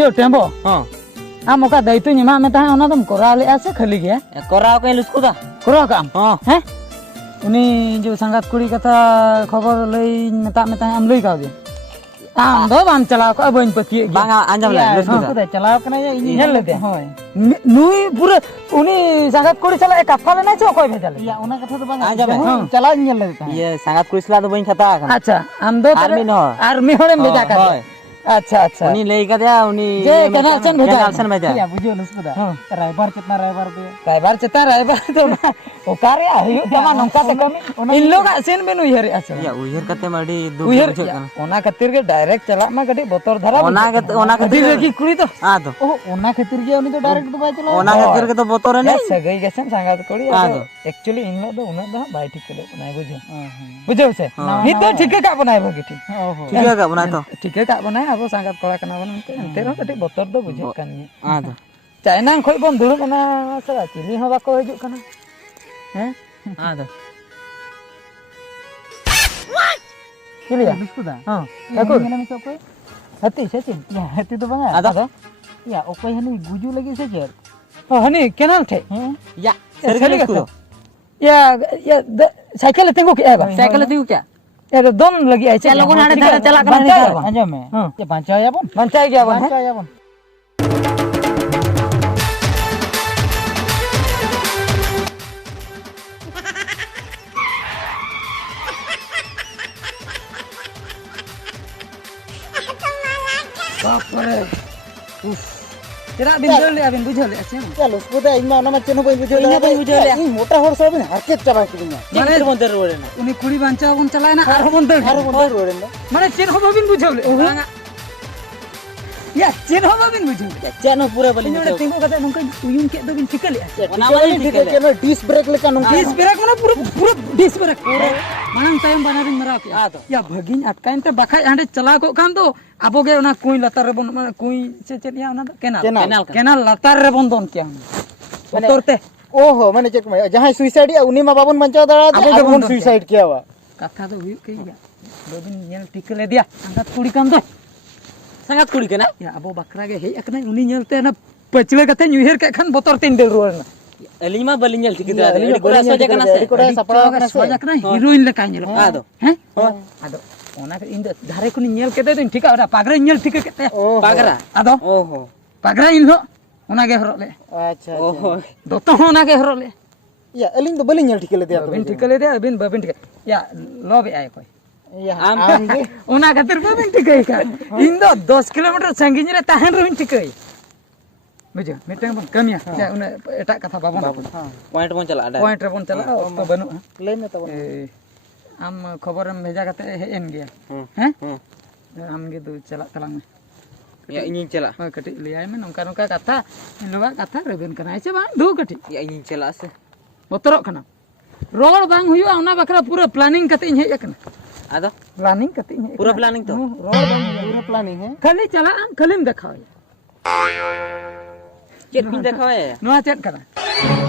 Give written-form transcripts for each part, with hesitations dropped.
बुझो टेम्बो हां आम ओका दायित्व निमा में ताहे ओना दम कोराव ले से खाली गया कोराव के लुस्कु दा कोराव काम हां हैं उनी जो संगात कुड़ी कथा खबर लई मेता में ताहे आम लई का दे आम दो बाम चलाव को बइन पतिए बांगा आंजम ले लुस्कु दा चलाव कना या इनी हेल लेते होय नुई पूरे उनी संगात कुड़ी चला एक कफा लेना छो कोई भेजल या ओना कथा तो बांगा आंजम चलाव इन लेते ये संगात कुड़ीसला तो बइन खता अच्छा हम दो आर्मी होड़े भेजा का अच्छा अच्छा उनी लेई का दिया उनी जे कनेक्शन भेजा या बुझो लुस्कु दा ड्राइवर कितना ड्राइवर चता ड्राइवर तो ओ कार्य आयु जमा नंका ते कमी इन लोग सेन बेनु उहर अच्छा या उहर कते मडी दु बुझो ओना खातिर के डायरेक्ट चला मा गडी बोतर धरा ओना खातिर की कुड़ी तो हां तो ओ ओना खातिर के उनी तो डायरेक्ट तो बाय चला ओना खातिर के तो बोतर नहीं सगई गेसन संगात कोड़ी एक्चुअली इन लोग उना दा बाय ठीक के बनाय बुझो से ही तो ठीक का बनाय भगी ठीक का बनाय तो ठीक का बनाय अब संगात कोड़ा कना बन एंते रो कटी बोतर दो बुझो कान हां तो चाइना खोई बन दुड़ कना सरा चिली हो बाको हजु कना हैं हां तो किलिया बिस्कु दा हां ठाकुर मेना मिसो कोई हती सचिन या हती तो बंगा आदा या ओकोई हनी गुजु लगी से जेर ओ हनी केनाल थे या सरी बिस्कु या साइकिल तेंगो के आबा साइकिल दिउ क्या ए दम लगी आइ चलो कोन हाडे धारा चला कना अंजो में ये बंचाया बन बंचाई गया बन बंचाया बन बाप रे उफ तेरा बिन जोड़ ले बिन बुझो ले अच्छा चलो उसको दे इमा ना मचनो बई बुझो ले मोटा होर सब हरकत चबा किना माने बंदर रोडे ना उनी कुड़ी बांचा बन चलाय ना आरो बंदर रोडे ना माने चेन हो बिन बुझो ले या चेन हो बिन बुझो चेन पूरा बलि नोडे तिंगो कते नुका उयुन के दो बिन ठिकले ओना वाली ठिकले के डिस्क ब्रेक लेका नुका डिस्क ब्रेक माने पूरा पूरा डिस्क ब्रेक पूरा मानम टाइम बना बिन मरा के आ तो या भगिन अटकाइन ते बखाय हांडे चला को खान तो आबो गे ओना कुई लतार रे बन माने कुई से चेनिया ओना केनाल लतार रे बन दोन क्या उतरते ओहो माने चेक में जहां सुसाइड या उनी मा बाबन बंचा दड़ा आबो बन सुसाइड किया वा कथा तो हुई के या दो दिन नेल ठिकले दिया संगत कुड़ी कान दो संगत कुड़ी केना या आबो बकरा गे हे अकना उनी नेलते ना पचले कते न्यूयर के खान बोतर तीन देल रोल ना एलिमा बलिनल ठीक दे एडी कोड़ा सोजा कना से कोड़ा सपड़ा कना सोजा कना हीरोइन ले काइन लो आदो हैं आदो ओना के इन धारे को नेल केते दिन ठीक आ पागरा नेल ठीक केते पागरा आदो ओहो पागरा इन लो ओना गे हरो ले अच्छा ओहो दोतो ओना गे हरो ले या एलिन तो बलिन ठीक ले दिया बिन ठीक ले दे बिन बबिन ठीक या लो बे आय कोई या आम गे ओना खातिर बबिन ठीक का इन दो 10 किलोमीटर संगीन रे ताहन रहिन ठीक बुझो मिटंग बन कमिया क्या उन एटा कथा बाबन पॉइंट बन चला पॉइंट रे बन चला तो बनु ले में तब आम खबर हम भेजा कते हेन गया हैं हम गे दो चला तलांग में या इᱧ चला कटी ले आय में नंका नंका कथा इन लोग कथा रेबेन कना ऐसे बांग दो कटी या इᱧ चला से बोतरो कना रोड बांग हुआ ओना बकरा पूरा प्लानिंग कते इन हेज कना आदो प्लानिंग कते इन पूरा प्लानिंग तो रोड बांग पूरा प्लानिंग है खाली चला खालीम देखाव चेक पिन देखावे नोआ चेक कना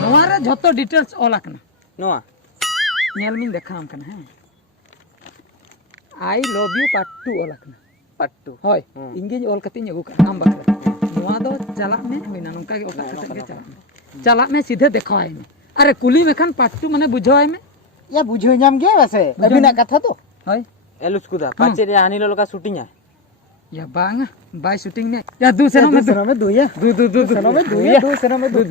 नोआ रे झोतो डिटेल्स ऑल कना नोआ नेल मिन देखाम कना है आई लव यू पार्ट 2 ऑल कना पट्टू होय इंगे ऑल कते अगु कना आम बकरा नोआ दो चला में बिना नंका के ओटा कते के चला में सीधे देखाय में अरे कुली में खान पार्ट 2 माने बुझाय में या बुझो नाम गे वैसे अभिना कथा तो होय एलुस्कुदा पाचे रे हानि लोका शूटिंग है या बांग बाय शूटिंग में या दूसरे में दो या दो सनो में दो या दो सनो में दो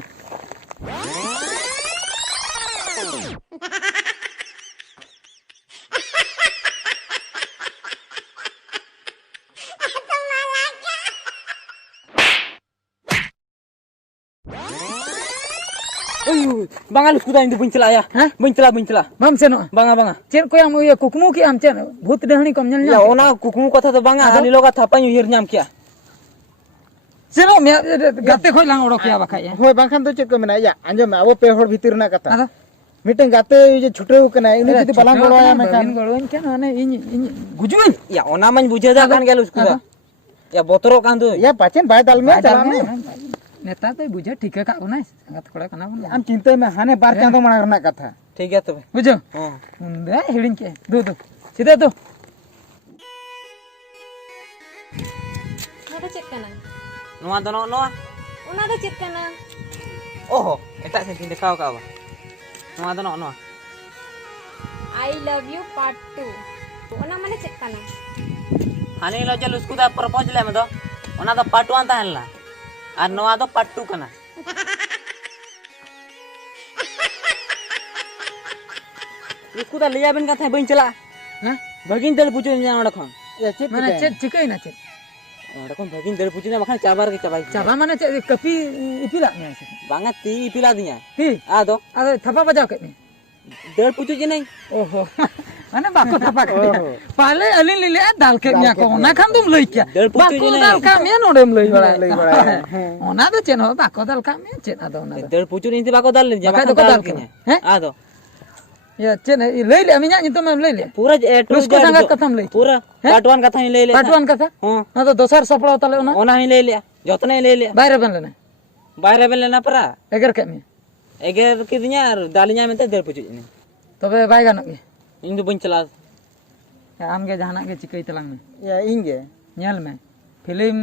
बांगा लुस्कुदा इंदु बन चला या बन चला बम सेनो बांगा बांगा चेन को हम ये कुकमु की हम चेन भूत डहणी कम या ओना कुकमु कथा तो बांगा हानि लोका थापाई उहिर नाम किया चलो मैं गाते खोय लांग ओडो किया बखाय होय बांखान तो चेक को मेना या अंजो में अब पे होड़ भीतर ना कथा मीटिंग गाते जे छुटे कना इने जदी बलांग गोड़ाया में कान गोड़ोन के माने इन गुजुन या ओना मन बुझे जा कान गेल उसकुदा या बोतरो कान दो या पाचन बाय दाल में चला में नेता तो बुझे ठीक है का ओना संगत कोड़ा कना बन हम चिंता में हाने बार चांदो मना करना कथा ठीक है तबे बुझो हां उंदे हिडिन के दो सीधे दो नोडे चेक कना ᱱᱚᱣᱟ ᱫᱚ ᱱᱚᱣᱟ ᱚᱱᱟ ᱫᱚ ᱪᱮᱫ ᱠᱟᱱᱟ? ᱳᱦᱳ ᱮᱴᱟᱜ ᱥᱮᱫ ᱛᱤᱧ ᱫᱮᱠᱷᱟᱣ ᱠᱟᱜᱼᱟ ᱱᱚᱣᱟ ᱫᱚ ᱱᱚᱣᱟ I love you part 2 ᱚᱱᱟ ᱢᱟᱱᱮ ᱪᱮᱫ ᱠᱟᱱᱟ? ᱦᱟᱱᱤ ᱦᱤᱞᱳᱜ ᱡᱮ ᱞᱩᱥᱠᱩ ᱫᱟ ᱯᱨᱚᱯᱳᱡ ᱞᱮᱫ ᱢᱮ ᱫᱚ ᱚᱱᱟ ᱫᱚ ᱯᱟर्ट 1 ᱛᱟᱦᱮᱸ ᱞᱮᱱᱟ ᱟᱨ ᱱᱚᱣᱟ ᱫᱚ पार्ट 2 ᱠᱟᱱᱟ ᱞᱩᱥᱠᱩ ᱫᱟ ᱞᱟᱹᱭᱟ ᱵᱮᱱ ᱠᱟᱛᱷᱟ ᱵᱟᱹᱧ ᱪᱟᱞᱟᱜᱼᱟ ᱦᱮᱸ ᱵᱷᱟᱹᱜᱤᱧ ᱫᱟᱹᱲ ᱯᱩᱪᱩᱧᱟ ᱚᱸᱰᱮ ᱠᱷᱚᱱ ᱭᱟ ᱪᱮᱫ মানে ᱪᱤᱠᱟᱹᱭᱮᱱᱟ? ᱪᱮᱫ ᱪᱤᱠᱟᱹᱭᱮᱱᱟ ᱪᱮᱫ ᱚᱸᱰᱮ ᱠᱷᱚᱱ ᱵᱷᱟᱹᱜᱤᱧ ᱫᱟᱹᱲ ᱯᱩᱪᱩᱧᱟ ᱵᱟᱠᱷᱟᱱ ᱪᱟᱵᱟ ᱨᱮᱜᱮ ᱪᱟᱵᱟᱭ ᱪᱟᱵᱟ ᱢᱟᱱᱮ ᱪᱮᱫ ᱠᱟᱹᱯᱤ ᱤᱯᱤᱞᱟᱜ ᱢᱮᱭᱟ ᱥᱮ ᱵᱟᱝᱟ ᱛᱤ ᱤᱯᱤᱞᱟᱫᱤᱧᱟ ᱛᱤ ᱟᱫᱚ ᱟᱫᱚ ᱛᱷᱟᱯᱟ ᱵᱟᱡᱟᱣ ᱠᱮᱫ ᱢᱮ ᱫᱟᱹᱲ ᱯᱩᱪᱩ ᱡᱮᱱᱟᱹᱧ ओहो माने बाको थापा के पाले अलिन लिले दाल के मिया को ना खान तुम लई क्या दल पुचु बाको जिने। दाल का मिया नोडेम लई बड़ा लई बड़ा, हाँ। ओना दो चेन हो बाको दाल का मिया चेन आदो ना दड़ पुचु नहीं बाको दाल ले बाको बाको दाल दाल के के हैं आदो या चेन लई ले मिया नि तो मैं लई ले पूरा ए टू उसको संगत कथम लई पूरा पार्ट 1 कथा ही ले ले पाटवान कथा हां ना तो दोसर सपड़ा तले ओना ओना ही ले लिया जतने ले लिया बाहर बन लेना बाहर बेल लेना परा एगर के मिया एगेर किदिया और दालिया में दड़ पुचु जने तबे बाय गानक के इन दो बन चला आम के जहाना के चिकई तलंग में ᱭᱟ ᱤᱧ ᱜᱮ नेल में फिल्म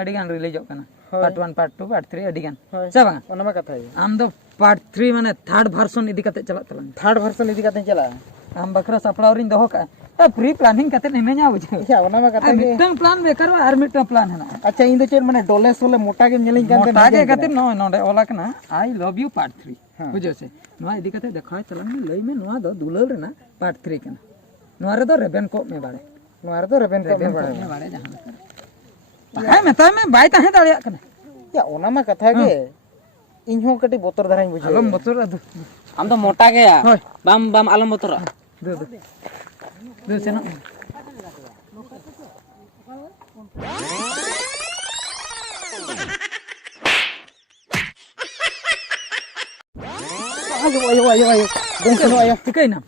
अडी गान रिलीज होकना पार्ट 1 पार्ट 2 पार्ट 3 अडी गान ᱦᱳᱭ चाबा ᱚᱱᱟ ᱢᱟ ᱠᱟᱛᱷᱟ ᱜᱮ आम दो पार्ट 3 माने थर्ड वर्जन इदी कते चला तलंग ᱛᱷᱟᱨᱰ ᱵᱷᱟᱨᱥᱚᱱ ᱤᱫᱤ ᱠᱟᱛᱮᱧ ᱪᱟᱞᱟᱜᱼᱟ आम बकरा सपड़ाव रिन दोहो का ए प्री प्लानिंग कते नहीं में बुझ ᱭᱟ ᱚᱱᱟ मा कथा गे मिटन प्लान बेकर आर मिटन प्लान है ना अच्छा ᱤᱧ ᱫᱚ ᱪᱮᱫ ᱢᱟᱱᱮ ᱰᱚᱞᱮ ᱥᱚᱞᱮ ᱢᱚᱴᱟ ᱜᱮᱢ ᱧᱮᱞᱤᱧ ᱠᱟᱱ ᱛᱮ मोटा के कते नो नोडे ओला कना आई लव यू पार्ट 3 हाँ। बुझो से नोआ इदी कते देखाय तलंग में लई में नोआ दो दुलल रेना पार्ट 3 कना नोआ रे दो रेबेन को में बाड़े ᱱᱚᱣᱟ ᱨᱮᱫᱚ ᱨᱮᱵᱮᱱ ᱠᱚ ᱢᱮ ᱵᱟᱲᱟᱭᱟ में बाड़े जहां बाय मेता में बाय ताहे दाड़िया कना ᱭᱟ ᱚᱱᱟ मा कथा गे ᱤᱧ ᱦᱚᱸ ᱠᱟᱹᱴᱤᱡ ᱵᱚᱛᱚᱨ ᱫᱷᱟᱨᱟᱧ ᱵᱩᱡᱷᱟᱹᱣᱟ आलम बतुर अदु हम तो मोटा गया होय बम बम आलम बतरा दो सेना ayo ayo ayo ayo dong seno ayo चिकई ना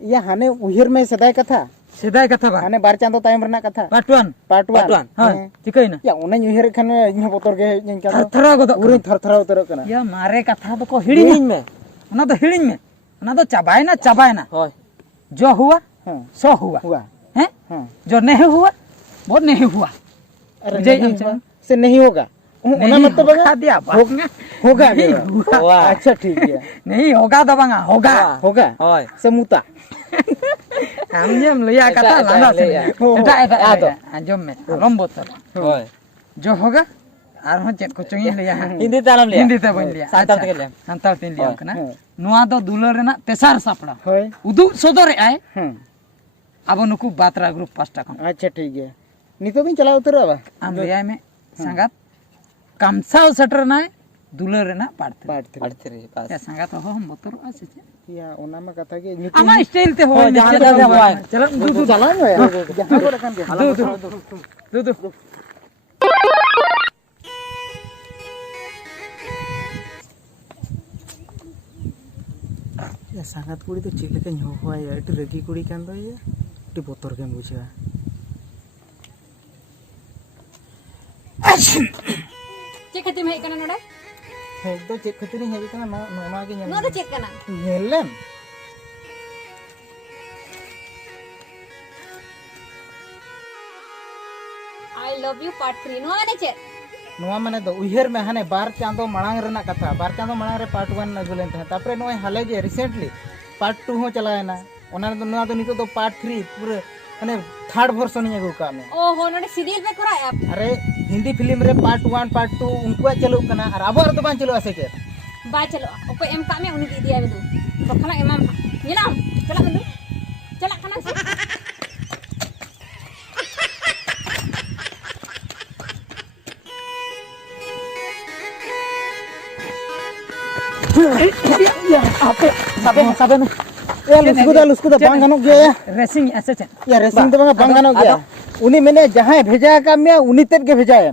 ya hane uhir me sedai katha सेदाय कथा बा hane bar chando tayam rena katha part 1 part 1 Part one, हां चिकई ना ya ona uhir khan ᱤᱧ ᱦᱚᱸ ᱵᱚᱛᱚᱨ गे ᱧᱮᱧ ᱠᱟᱫᱟ थरथरा गदो ᱩᱨᱤᱧ ᱛᱷᱟᱨ ᱩᱛᱟᱹᱨᱚᱜ ᱠᱟᱱᱟ या मारे कथा तो को हिड़िन में ओना तो हिड़िन में ओना तो चबाए ना होय जो हुआ हां सो हुआ हुआ हैं हां जो नहीं हुआ वो नहीं हुआ अरे जय नहीं हमसे। हुआ से नहीं होगा ओना नहीं मतलब होगा दिया बांगा होगा नहीं गे हुआ। वाह अच्छा ठीक है नहीं होगा तो बांगा होगा होगा होय से मुता हम ये लिया ऐसा- कथा ऐसा लाना से लिया। एटा एटा आदो। अंजम में आलम बोतल होय जो होगा आर हो चेत को चंगी लिया हिंदी तालम लिया हिंदी ते बन लिया सानताल ते लिया संताल तीन लिया होय, कना होय। नुआ दो दुलर रेना तेसार सापड़ा होय उदु सदर आए हां अब नुकु बात्रा ग्रुप पास्टा खन अच्छा ठीक है नितो दिन चला उतरा बा आम लिया में संगात कामसाव सटर नाय दुलर रेना पाड़ते पार्ट 3 पढ़ते पास या संगात हो हम बतर आसे या ओना मा कथा गे नितो आमा स्टाइल ते हो हो, जहाँ जहाँ हुआ है। चलो दू दू चला नो यार जहां को रखन गे दू दू दू या संगत कुड़ी तो चेक लेके हो हुआ या एटी रगी कुड़ी कान दो या एटी बोतर के बुझा ᱪᱮᱫ ᱠᱷᱟᱹᱛᱤᱨ ᱦᱮᱡ ᱠᱟᱱᱟ ᱱᱚᱰᱮ? है तो चेक खतरी है kana ना ना के ᱱᱚᱣᱟ ᱫᱚ ᱪᱮᱫ ᱠᱟᱱᱟ? नेलम I love you part 3 ᱱᱚᱣᱟ ᱢᱟᱱᱮ ᱪᱮᱫ? नोआ माने दो उहर में हाने बार चांदो मणांग रेना कथा बार चांदो मणांग रे पार्ट 1 अगुलेन था तापरे नोय हाले जे रिसेंटली पार्ट 2 हो चलायना ओना दो नोआ दो नितो दो पार्ट 3 पूरे माने थर्ड वर्जन ही अगु का में ओहो नोडे सीरियल पे कराया अरे हिंदी फिल्म रे पार्ट 1 पार्ट 2 उनको चलो कना और अब तो बान चलो ऐसे के बाय चलो ओको एम का में उनी दिया में तो खाना एमाम ᱧᱮᱞᱟᱢ चला कंदू चला खाना से या आपे साबे में ए लुस्कुदा बांग गानो गया या रेसिंग ऐसे चेन या रेसिंग तो बांग गानो गया उनी मैंने जहां भेजा का में उनी तेज के भेजा है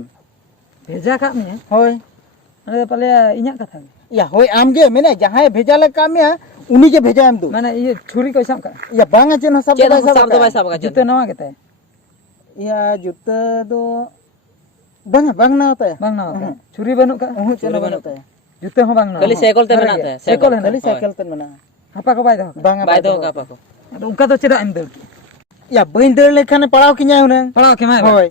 भेजा का में होय अरे पहले इኛ कथा या होय आम गे मैंने जहां भेजा ले का में उनी के भेजा हम तू माने ये छुरी को सब का या बांग चेन सब चेन सब दो भाई सब का जुते नवा केते या जूता दो बांग बांग ना होता है बांग ना होता छुरी बनू का ओह चलो बनता है जुते हो बांग ना खाली साइकिल ते बनाते हैं साइकिल है खाली साइकिल तन मना हपा को बाय दो बांग बाय दो का पाको उनका तो चेदा एम दो या बइन दर लेखाने पड़ाव किnya हुने पढ़ाओ के मैं होय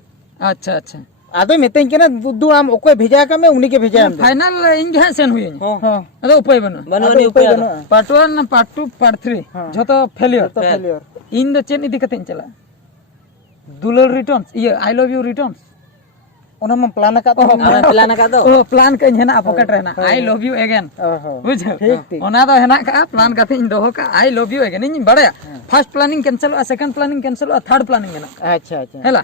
अच्छा अच्छा आदो मितें केना दुदू आम ओको भेजा का में उन्हीं के भेजा हम फाइनल इन गे सेन हुई हां अदो उपाय बनो बनुनी उपाय आदो पार्ट 1 पार्ट 2 पार्ट 3 जतो फेलियर तो फेलियर इन दो चेन इदी कते चला दुलर रिटर्न्स ये आई लव यू रिटर्न्स ओना हम प्लान का तो प्लान का दो ओ प्लान कहीं है ना पॉकेट रहना आई लव यू अगेन बुझ ओना दो है का प्लान काते इन दोहो का आई लव यू अगेन इन बड़े first planning cancel second planning cancel third planning में ना अच्छा अच्छा हेला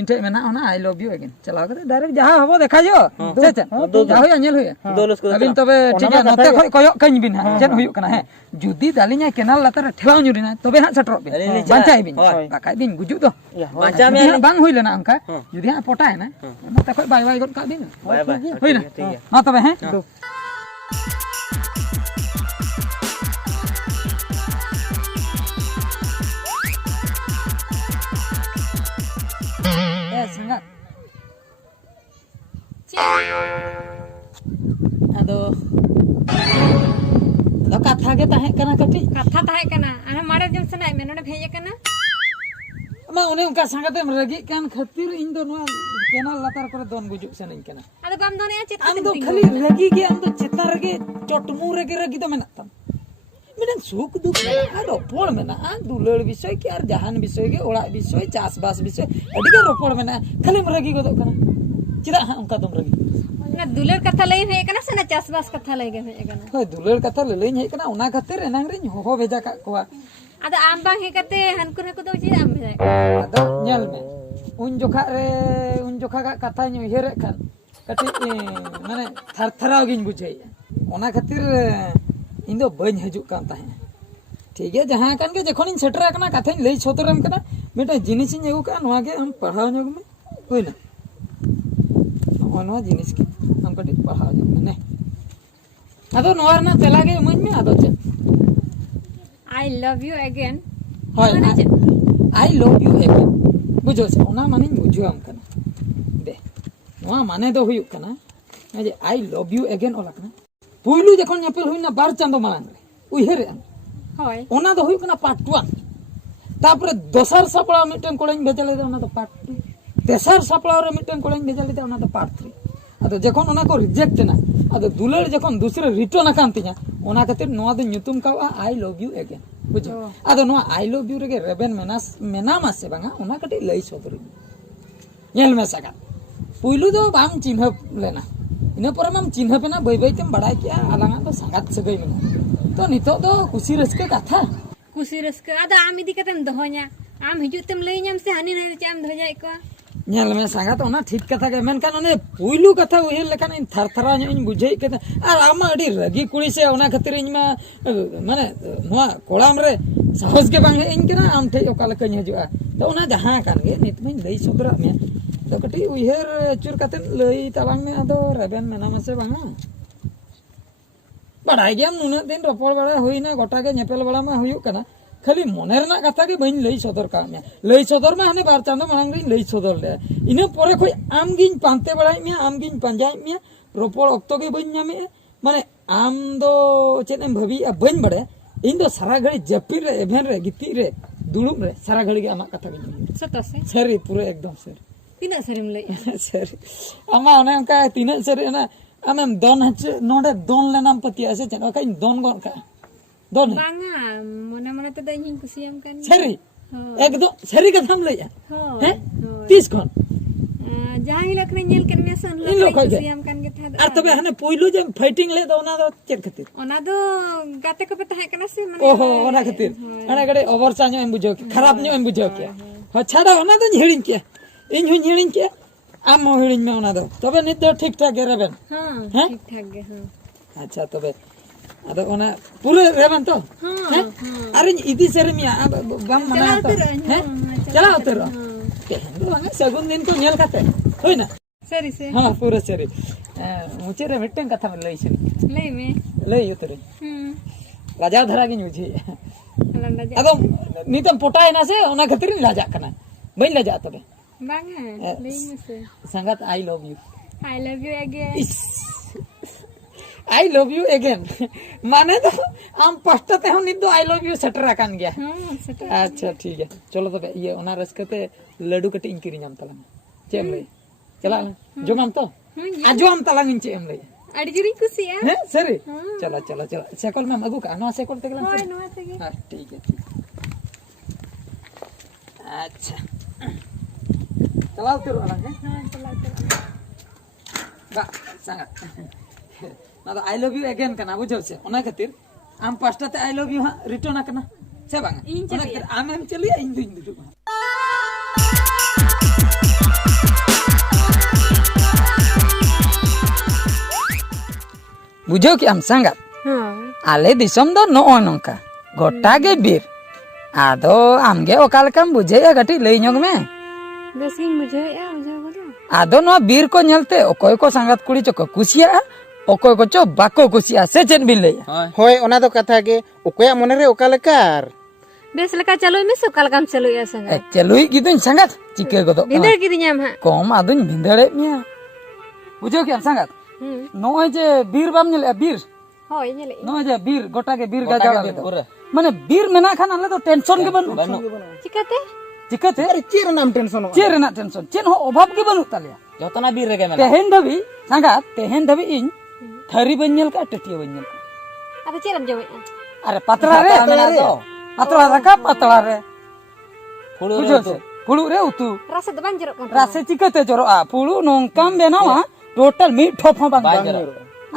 इनटे में ना ओना आई लव यू अगेन चलाओ करे डायरेक्ट जहां हबो देखा जो से जहां होय नेल होय दो लुस्कु अबिन तबे ठीक है नते खय कयो कኝ बिन हा जेन हुयु कना है जुदी दालिया केनाल लातर ठेलाव न्युरिना तबे हा सटरो बिन बांचाई बिन बाकाय बिन गुजु दो बांचा में बांग हुई लेना अंका जुदी हा पोटाय ना नते खय बाय बाय गन का बिन बाय बाय होय ना ठीक है ना तबे हैं संगत अदो कथा के ताहे कना कटी कथा ताहे कना आना मारे जम सनाय में नोडे भेजे कना मा उन्हें उनका संगते में रगी कान खातिर इन दो नवा केनाल लातार करे दोन गुजुक सेन कना अदो गम दोने चेत आम दो खाली रगी के आम दो चेता रगे चटमू रगे रगी तो मेना तम मिनन सुख दुख आ रोपड़ मेना आ दुलड़ विषय के आर जहान विषय के ओड़ा विषय चास बास विषय अडी के रोपड़ मेना खाली रगी गदो कना चिदा हा उनका तुम रगी ना दुलर कथा लई हे कना से ना चासबास कथा लई गे हे कना होय दुलड़ कथा ललई हे कना उना खातिर एनांग रे हो भेजा का कोआ अदो आम बांग हे कते हनकुर हकु दो जी आम भेजा अदो नेल में उन जोखा का कथा ñu हेरे खान कटी माने थरथराव गिन बुझाई ओना खातिर इन दो बन हजु कान ताहे ठीक है जहां कान के जखोन इन सेटर कना कथा लई छोतरम कना मेटा जिनिस इन एगु का नवा के हम पढ़ाव ᱧᱚᱜ में होय ना ओनो जिनिस के हम कटी पढ़ाव ᱧᱚᱜ में ने अदो नवा ना तेला गे मन में अदो चे आई लव यू अगेन होय आई लव यू अगेन बुझो से ओना माने बुझो हम कना दे नवा माने दो हुयु कना जे आई लव यू अगेन ओला कना पुइलु जखन नेपेल हुइना बार चांदो मांग रे उइहेरे होय ओना दो हुयु कना पार्ट 1 तापरे दोसर सपड़ा मिटन कोड़ाइन भेजले दे ओना दो पार्ट 2 तेसर सपड़ा रे मिटन कोड़ाइन भेजले दे ओना दो पार्ट 3 अदो जखन ओना को रिजेक्ट ना अदो दुलड़ जखन दूसरे रिटर्न अकान तिया ओना खातिर नवा दो ᱧᱩᱛᱩᱢ का आई लव यू अगेन बुझो अदो नवा आई लव यू रे रेबेन मेनामा से बांगा ओना कटी लई सोदरी नेल में सगा पुइलु दो बाम चिन्ह लेना इना पर माम चिन्ह पेना बई बई तेम बड़ाय किया आलांगा तो संगात सगई में तो नितो दो खुशी रस्के कथा खुशी रस्के अदो आम इदी कतेम दोह냐 आम हिजु तेम लई ᱧᱟᱢ से हानि नै चाम धजाय को नेल में संगात ओना ठीक कथा के मेनकान ओने पुइलु कथा उहेल लेकान इन थरथरा इन बुझाई के आर आमा अडी रगी कुड़ी से ओना खातिर इन मा माने नवा कोड़ाम रे साहस के बांगे इन केना आम ठे ओका लकन हजुआ तो ओना जहां कान गे नित में लई सोदरा में तो कटी उहेर चुर कते लई तबांग में अदो रेबेन मेना से बांगा बड़ाई गया नुना दिन रोपड़ बड़ा हुईना गोटा के नेपेल बड़ा में हुयु कना खाली मनेर ना कथा के बइन लई सदर का में लई सदर में हने बार चांदो मांग रे लई सदर ले इने परे खोय आम गिन पांते बड़ाई में आम गिन पंजाई में रोपड़ ऑक्तो के बइन ᱧᱟᱢে माने आम दो चेत एम भाबी बइन बड़े इन दो सारा घड़ी जपी रे एभेन रे गिती रे दुलुम रे सारा घड़ी के आमा कथा गिन सतो से सरी पूरे एकदम सर तीना सरीम लई सर आमा ओने का तीन सर ना आम दोन हच नोडे दोन लेनाम पतिया से चन का दोन गन का दोन बांगा मने मने तो दइन खुशियाम कान सरी एकदम सरी का थम लइया हो हैं 30 खन जहां ही लखने नेल कन में सन इन लोग खुशियाम कान के था आर तबे हने पुइलु जे फाइटिंग ले दो ना दो चेक खातिर ओना दो गाते को पे ताहे कना से मने ओहो ओना खातिर अने गडे ओवरसा ᱧᱚ एम बुझो के खराब ᱧᱚ एम बुझो के हो छाड़ा ओना दो हिड़िन के इन हूं हिड़िन के आम हो हिड़िन में ओना दो तबे नित दो ठीक ठाक गे रेबेन हां ठीक ठाक गे हां अच्छा तबे अदो ओना पूरे रेबन तो हां अरे इदी सेरमिया बम मना तो हैं चला उतर सगुन दिन को नेल खाते होय ना सरी से हां पूरे सरी मुचे रे मिटन कथा में लई छनी लई में लई उतर राजा धरा गिन बुझी लंडा जा अदो नितम पोटाय ना से ओना खातिर लाजा कना बइन लाजा तबे बांगा लई में से संगत आई love you again I love you again माने तो आम पस्टते हम निदो आई लव यू सेटर कान गया हां सटो अच्छा ठीक है चलो तबे ये ओना रसकते लड्डू कटी इंकिरी नाम तला चेम लई चला जोमाम तो आजोम तलांग इंचे हम लई अड़ी जुरी कुसिया हैं सरी चला चला चला सेकल में अगु का नो सेकल तेगला होय नवा तेगे हां ठीक है ठीक अच्छा चलाओ तेरो वाला है हां चला बा सांगा ना तो आई लव यू अगेन कना बुझो से ओना खातिर आम पास्ता ते आई लव यू हां रिटर्न कना से बांगा इन ओना खातिर आम एम चलिए इन दु बुझो कि हम संगा हां आले दिसम दो नो नोंका गोटा गे बीर आदो आमगे ओकालकम बुझेया गटी लई ñog में बेसिन मुझे या मुझे बोलो आदो नो बीर को ñलते ओकोय को संगत कुड़ी चो को कुसिया ओकोय को चो बाको कुसिया से चेन बिन लैया होय ओना दो कथा के ओकोया मने रे ओका लेकार बेस लका चलो में सकाल काम चलो या संग चलुई गिदुन संगत चिके गदो बिंदर की दियाम हां कम आदुन भिंदड़े मिया बुझो कि हम संगत नोय जे बीर बाम ñले बीर होय नेले नोय जे बीर गोटा के बीर गाजा ले माने बीर मेना खान आले तो टेंशन के बनु चिकाते चिकाते अरे चेर नाम टेंशन चेर ना टेंशन चेन हो अभाव के बनु तालिया जतना बीर रेगे मेला तेहेन धबी संगा तेहेन धबी इन थरी बन्यल का टटिया बन्यल का अब चेरम जमे अरे पतला रे पतला रका पतला रे फुलु बुझो से फुलु रे उतु रासे दबान जरो kan रासे चिकते जरो आ फुलु नोंकाम बेनावा टोटल मी ठोफा बांग जरो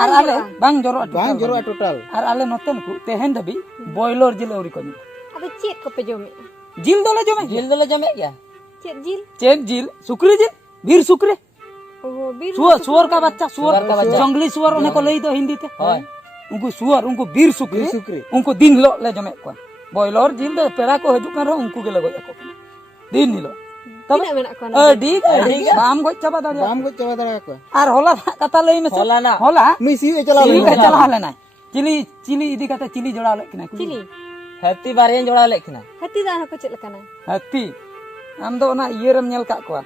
আর আলে বাং জরো बांग जरो टोटल আর আলে নতেন কু তেহেন ধবি বয়লর জিল আউরি কনি अब चेत को पे जमे জিল দলে জমে जिल दले जमे क्या चेत जिल चेन जिल सुकरी जिल वीर सुकरी ओहो बीर सुअर सुअर का बच्चा सुअर का बच्चा जंगली सुअर उन्हें को लई दो हिंदी ते उनको सुअर उनको वीर सुकरी उनको दिन लो ले जमे को बॉयलर जिल दो पेड़ा को हजू कर उनको के लगो को दिन निलो तब तीना मेना को डी बाम गो चबा दारिया बाम को चबा दरा को আর হলা কথা লই মে होला ना হলা मी सी चला চিলি কে চলা হলে না চিলি চিলি ইদি কাতে চিলি জোড়া হলে কিনা चिली हत्ती बारियन जोड़ा लेखना हती दान को चेत लकाना হাতি आम दो ना इयरम नेल का को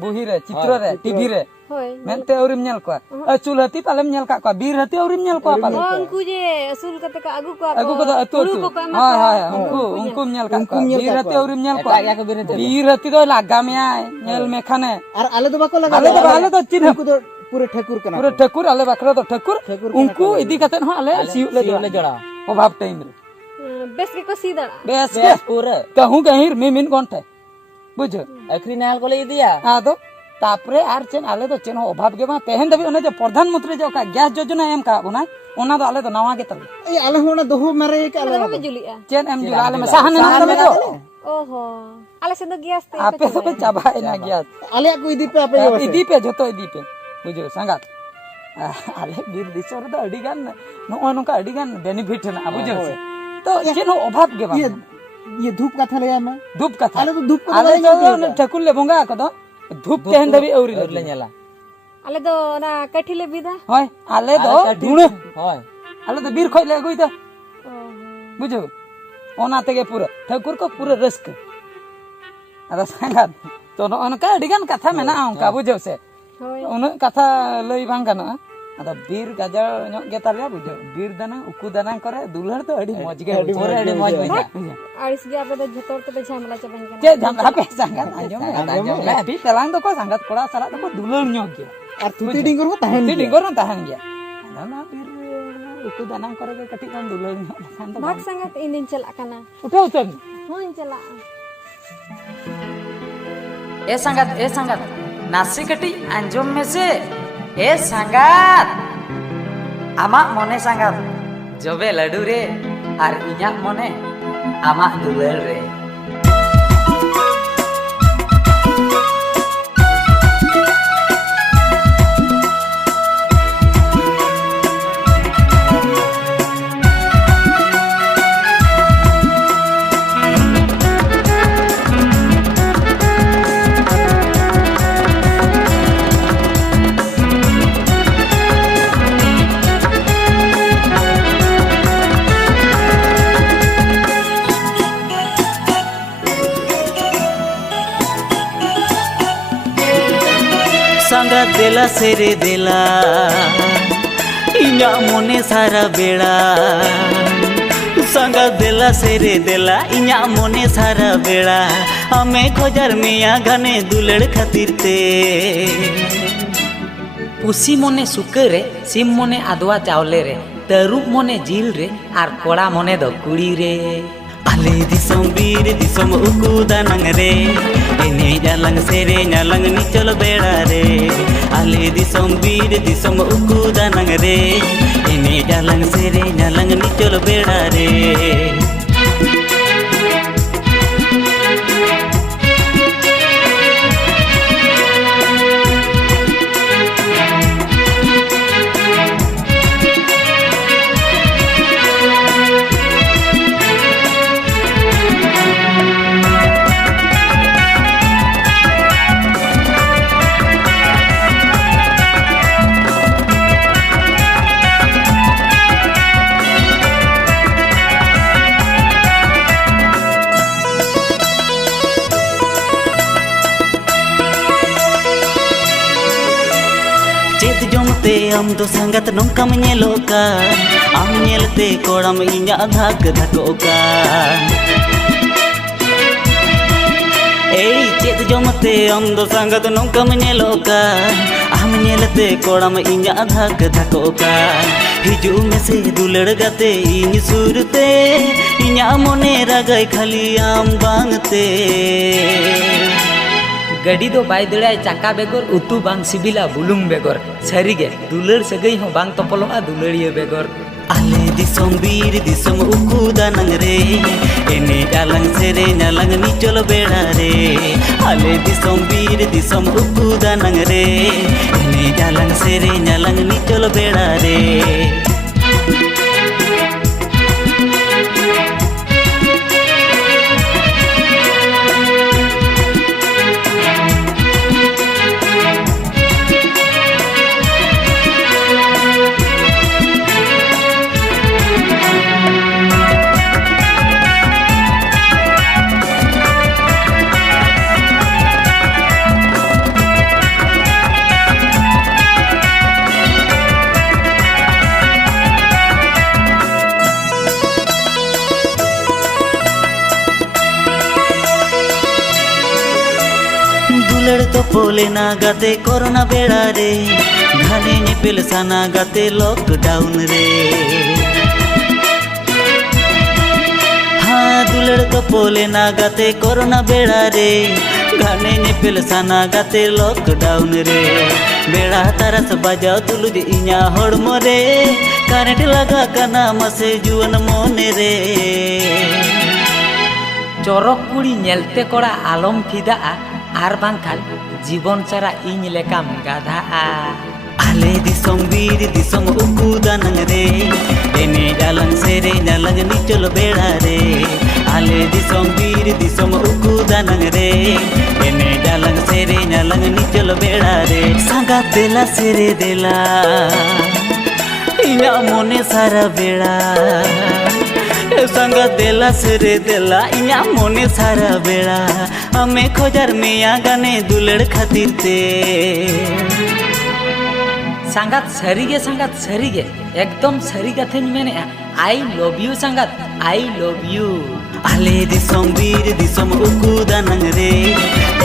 बुही रे चित्र रे टीवी रे होय मेनते औरिम नेल को चुल हती पालेम नेल का को बीर हती औरिम नेल को पाले उनको जे असूल कते का आगु को अगु को अतु अतु हां हां उनको नेल का को बीर हती औरिम नेल को या को बीर हती बीर हती तो लागा में आए नेल में खाने और आले तो बाको लगा आले तो चिन्ह उनको तो पूरे ठकुर कना पूरे ठकुर आले बकरा तो ठकुर उनको इदी कते न आले सिउ ले जोड़ा अभाव टाइम रे बेस के को सीधा बेस के पूरे कहूं कहीं मिमिन कोनते बुझ अखरी नाल को ले दिया आदो तापरे आर चेन आले तो चेन अभाव के बा तेहन दबी ओने जे प्रधानमंत्री जो का गैस योजना एम का बुना ओना तो आले तो नवा के तले ए आले होना दोहो मारे के आले में जुलिया चेन एम जुला आले में साहन ना में तो ओहो आले से तो गैस ते आपे सब चाबाए ना गैस आले को इदी पे आपे इदी पे जतो इदी पे बुझो संगात आले बीर दिसोर तो अडी गान नो नो का अडी गान बेनिफिट ना बुझो से तो चेन अभाव के बा ये धूप कथा ले मैं धूप कथा आले तो धूप को आले तो ठकुल ले बोंगा कदो धूप तेहन दबी औरी ले नेला आले तो ना कठी ले बिदा होय आले तो धुणु होय आले तो बीर खोय ले गई तो ओहो बुझो ओना तेगे पूरा ठाकुर को पूरा रस्क अदा संगात तो उनका अडिगान कथा मेना उनका बुझो से होय उन कथा लई बांग गाना अदा बीर गाजा नो गेताले बुझो बीर दाना उकु दाना करे दुलहर तो अडी मौज गे पूरा अडी मौज बुझा आरिस गे आपे तो झतर तो झामला चबन के जे झमरा पे संगात आजो मैं भी पेलांग तो को संगात कोड़ा सारा तो को दुलहर न्यो गे और तुती डिंगर हो ताहन ती डिंगर न ताहन गया ना बीर उकु दाना करे के कटी कोन दुलहर न्यो खान तो भाग संगत इन दिन चला काना उठो उठो होय चला ए संगात नासी कटी अंजम में से ए संगात आमा मने संगात जबे लड्डू रे आर इया मने आमा दुलर रे संगा देला सेरे देला इना मोने सारा बेड़ा संगा देला सेरे देला इना मोने सारा बेड़ा हमें खोजार मिया घने दुलड़ खातिर ते पुसी मने सुके रे सिम मने आदवा चावले रे तरुप मने जिल रे आर कोड़ा मने दो कुड़ी रे आले दिसम बीर दिसम उकू दानंग रे एने जालंग सेरे नालंग निचल बेड़ा रे आले दिसम बीर दिसम उकू दानंग रे एने जालंग सेरे नालंग निचल बेड़ा रे चेत जमते आम दो संगत नोंकाम नेलोका आम नेलते कोड़ाम इña धाक धकोका ए चेत जमते आम दो संगत नोंकाम नेलोका आम नेलते कोड़ाम इña धाक धकोका हिजू में से दुलड़ गाते इन सुरते इña मोने रागाय खाली आम बांगते गड़ी दो बाय दड़ाय चाका बेगर उतु बांग सिबिला बुलुंग बेगर सरीगे दुलड़ सगई हो बांग तपलोआ दुलड़िए बेगर आले दिसम बीर दिसम उकू दानंग रे एने जालंग सेरे नालंग निचल बेड़ा रे आले दिसम बीर दिसम उकू दानंग रे एने जालंग सेरे नालंग निचल बेड़ा रे दुलड़ तो पोले ना गाते कोरोना बेड़ा रे घाने नेपेल साना गाते लॉकडाउन रे हाँ दुलड़ तो पोले ना गाते कोरोना बेड़ा रे घाने नेपेल साना गाते लॉकडाउन रे बेड़ा तारस बाजाओ तुलुज इña हड़मो रे कारेंट लगा काना मसे जुवन मोने रे चरक कुड़ी नेलते कोड़ा आलम फिदा आर बांखान जीवन सारा इन लेकाम गाधा आले दिसम बीर दिसम उकू दानंग रे एने जालंग सेरे नालंग निचल बेड़ा रे आले दिसम बीर दिसम उकू दानंग रे एने जालंग सेरे नालंग निचल बेड़ा रे सांगा देला सेरे देला इña मोने सारा बेड़ा संगा देला सेरे देला इña मोने सारा बेड़ा हमें खोजार मिया गाने दुलड़ खातिर ते संगात सरीगे एकदम सरी कथेन मेने आई लव यू संगात आई लव यू आले दिसम बीर दिसम उकू दानंग रे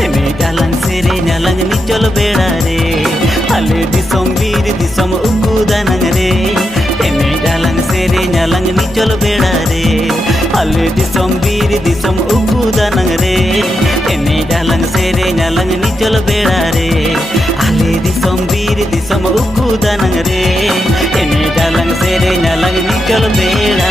एने जालंग सेरे नालंग निचल बेड़ा रे आले दिसम बीर दिसम उकू दानंग रे एने जालंग सेरे नालंग निचल बेड़ा रे आले दिसम बीर दिसम उकू दानंग रे एने जालंग सेरे नालंग निचल बेड़ा रे आले दिसम बीर दिसम उकू दानंग रे एने जालंग सेरे नालंग निचल बेड़ा